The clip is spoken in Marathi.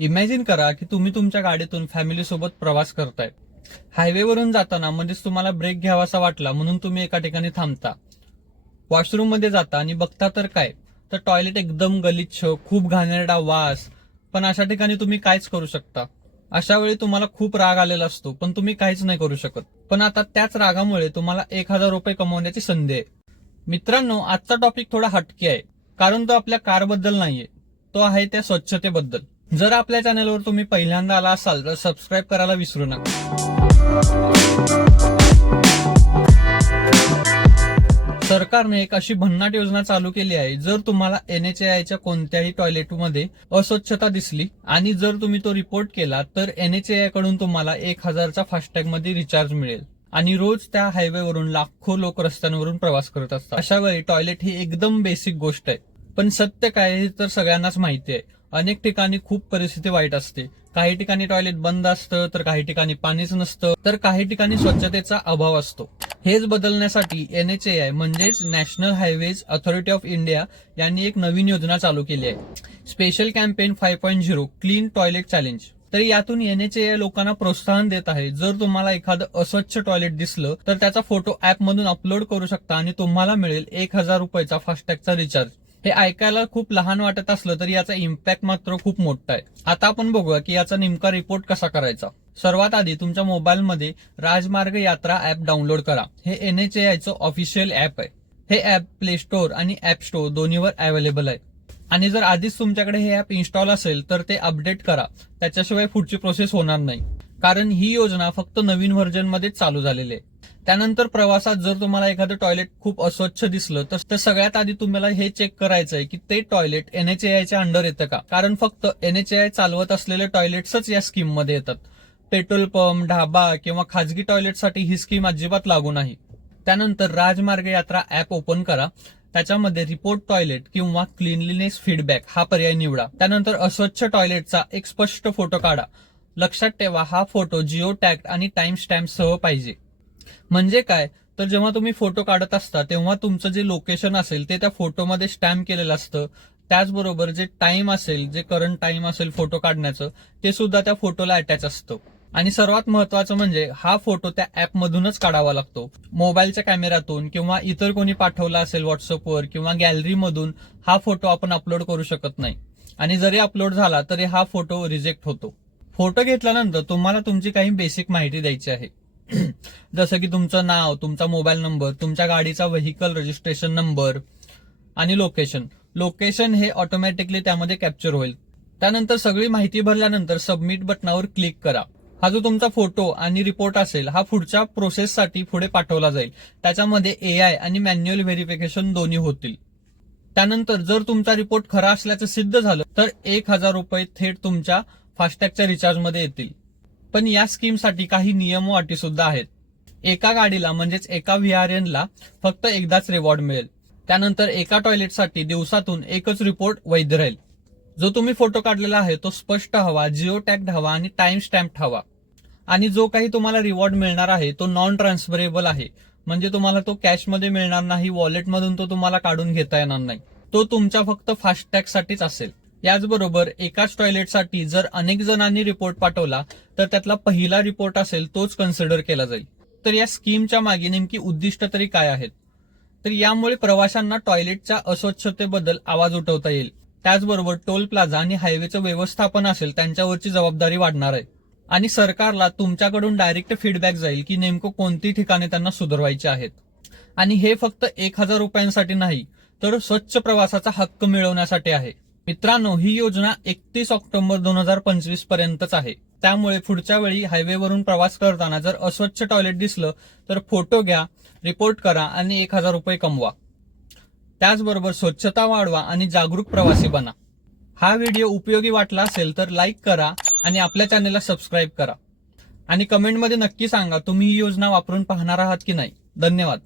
इमॅजिन करा की तुम्ही तुमच्या गाडीतून फॅमिली सोबत प्रवास करताय. हायवेवरून जाताना म्हणजेच तुम्हाला ब्रेक घ्यावासा वाटला म्हणून तुम्ही एका ठिकाणी थांबता. वॉशरूममध्ये जाता आणि बघता तर काय? तर टॉयलेट एकदम गलिच्छ खूप घाणेरडा वास. पण अशा ठिकाणी तुम्ही काहीच करू शकता. अशा वेळी तुम्हाला खूप राग आलेला असतो पण तुम्ही काहीच नाही करू शकत. पण आता त्याच रागामुळे तुम्हाला एक हजार रुपये कमवण्याची संधी आहे. मित्रांनो आजचा टॉपिक थोडा हटके आहे कारण तो आपल्या कारबद्दल नाहीये. तो आहे त्या स्वच्छतेबद्दल. जर आपल्या चॅनलवर तुम्ही पहिल्यांदा आला असाल तर सबस्क्राईब करायला विसरू नका. सरकारने एक अशी भन्नाट योजना चालू केली आहे जर तुम्हाला एनएचएआयच्या कोणत्याही टॉयलेटमध्ये अस्वच्छता दिसली आणि जर तुम्ही तो रिपोर्ट केला तर एनएचएआयकडून तुम्हाला एक हजारचा फास्टॅगमध्ये रिचार्ज मिळेल. आणि रोज त्या हायवेवरून लाखो लोक रस्त्यांवरून प्रवास करत असतात. अशा वेळी टॉयलेट ही एकदम बेसिक गोष्ट आहे. पण सत्य काय हे तर सगळ्यांनाच माहिती आहे. अनेक ठिकाणी खूप परिस्थिती वाईट असते. काही ठिकाणी टॉयलेट बंद असतं तर काही ठिकाणी पाणीच नसतं तर काही ठिकाणी स्वच्छतेचा अभाव असतो. हेच बदलण्यासाठी एनएचएआय म्हणजेच national highways authority of India यांनी एक नवीन योजना चालू केली आहे. Special campaign five point zero clean toilet challenge तर यातून एनएचएआय लोकांना प्रोत्साहन देत आहे. जर तुम्हाला एखादं अस्वच्छ टॉयलेट दिसलं तर त्याचा फोटो ऍप मधून अपलोड करू शकता आणि तुम्हाला मिळेल एक हजार रुपयाचा फास्टॅगचा रिचार्ज हे ऐकायला खूप लहान वाटत असलं तरी याचा इम्पॅक्ट मात्र खूप मोठा आहे. आता आपण बघूया की याचा नेमका रिपोर्ट कसा करायचा. सर्वात आधी तुमच्या मोबाईलमध्ये राजमार्ग यात्रा ऍप डाउनलोड करा. हे एनएचएआयचं ऑफिशियल ऍप आहे. हे ऍप प्ले स्टोअर आणि ऍप स्टोअर दोन्हीवर अवेलेबल आहे. आणि जर आधीच तुमच्याकडे हे ऍप इन्स्टॉल असेल तर ते अपडेट करा. त्याच्याशिवाय पुढची प्रोसेस होणार नाही. कारण ही योजना फक्त नवीन व्हर्जन मध्येच चालू झालेली आहे. त्यानंतर प्रवासात जर तुम्हाला एखादं टॉयलेट खूप अस्वच्छ दिसलं तर सगळ्यात आधी तुम्हाला हे चेक करायचं आहे की ते टॉयलेट एनएचएआयच्या अंडर येतं का? कारण फक्त एनएचएआय चालवत असलेले टॉयलेट्सच या स्कीममध्ये येतात. पेट्रोल पंप ढाबा किंवा खाजगी टॉयलेटसाठी ही स्कीम अजिबात लागू नाही. त्यानंतर राजमार्ग यात्रा ऍप ओपन करा. त्याच्यामध्ये रिपोर्ट टॉयलेट किंवा क्लिनलीनेस फीडबॅक हा पर्याय निवडा. त्यानंतर अस्वच्छ टॉयलेटचा एक स्पष्ट फोटो काढा. लक्षात ठेवा हा फोटो जिओ टॅग आणि टाइम स्टॅम्प सह पाहिजे. म्हणजे काय? तर जेव्हा तुम्ही फोटो काढत असता तेव्हा तुमचं जे लोकेशन असेल ते त्या फोटोमध्ये स्टॅम्प केलेलं असतं. त्याचबरोबर जे टाइम असेल जे करंट टाइम असेल फोटो काढण्याचं ते सुद्धा त्या फोटोला अटॅच असतं. आणि सर्वात महत्वाचं म्हणजे हा फोटो त्या ऍप मधूनच काढावा लागतो. मोबाईलच्या कॅमेऱ्यातून किंवा इतर कोणी पाठवला असेल व्हॉट्सअपवर किंवा गॅलरी मधून हा फोटो आपण अपलोड करू शकत नाही. आणि जरी अपलोड झाला तरी हा फोटो रिजेक्ट होतो. फोटो घेतल्यानंतर तुम्हाला तुमची काही बेसिक माहिती द्यायची आहे. जसं की तुमचं नाव तुमचा मोबाईल नंबर तुमच्या गाडीचा व्हेकल रजिस्ट्रेशन नंबर आणि लोकेशन. लोकेशन हे ऑटोमॅटिकली त्यामध्ये कॅप्चर होईल. त्यानंतर सगळी माहिती भरल्यानंतर सबमिट बटनावर क्लिक करा. हा जो तुमचा फोटो आणि रिपोर्ट असेल हा पुढच्या प्रोसेससाठी पुढे पाठवला जाईल. त्याच्यामध्ये ए आय आणि मॅन्युअल व्हेरिफिकेशन दोन्ही होतील. त्यानंतर जर तुमचा रिपोर्ट खरा असल्याचं सिद्ध झालं तर एक हजार रुपये थेट तुमच्या फास्टॅगच्या रिचार्जमध्ये येतील. पण या स्कीमसाठी काही नियम व अटी सुद्धा आहेत. एका गाडीला म्हणजेच एका व्हीआरएनला फक्त एकदाच रिवॉर्ड मिळेल. त्यानंतर एका टॉयलेटसाठी दिवसातून एकच रिपोर्ट वैध राहील. जो तुम्ही फोटो काढलेला आहे तो स्पष्ट हवा जिओ टॅक्ट हवा आणि टाइम स्टॅम्प हवा. आणि जो काही तुम्हाला रिवॉर्ड मिळणार आहे तो नॉन ट्रान्सफरेबल आहे. म्हणजे तुम्हाला तो कॅशमध्ये मिळणार नाही वॉलेटमधून तो तुम्हाला काढून घेता येणार नाही. तो तुमच्या फक्त फास्टॅगसाठीच असेल. याचबरोबर एकाच टॉयलेटसाठी जर अनेक जणांनी रिपोर्ट पाठवला तर त्यातला पहिला रिपोर्ट असेल तोच कन्सिडर केला जाईल. तर या स्कीमच्या मागे नेमकी उद्दिष्ट तरी काय आहेत? तर यामुळे प्रवाशांना टॉयलेटच्या अस्वच्छतेबद्दल आवाज उठवता येईल. त्याचबरोबर टोल प्लाझा आणि हायवेचं व्यवस्थापन असेल त्यांच्यावरची जबाबदारी वाढणार आहे. आणि सरकारला तुमच्याकडून डायरेक्ट फीडबॅक जाईल की नेमकं कोणती ठिकाणे त्यांना सुधारवायची आहेत. आणि हे फक्त एक हजार रुपयांसाठी नाही तर स्वच्छ प्रवासाचा हक्क मिळवण्यासाठी आहे. मित्रांनो ही योजना एकतीस ऑक्टोबर दोन हजार पंचवीस पर्यंतच आहे. त्यामुळे पुढच्या वेळी हायवेवरून प्रवास करताना जर अस्वच्छ टॉयलेट दिसलं तर फोटो घ्या रिपोर्ट करा आणि एक हजार रुपये कमवा. त्याचबरोबर स्वच्छता वाढवा आणि जागरूक प्रवासी बना. हा व्हिडिओ उपयोगी वाटला असेल तर लाईक करा आणि आपल्या चॅनेलला सबस्क्राईब करा. आणि कमेंटमध्ये नक्की सांगा तुम्ही ही योजना वापरून पाहणार आहात की नाही. धन्यवाद.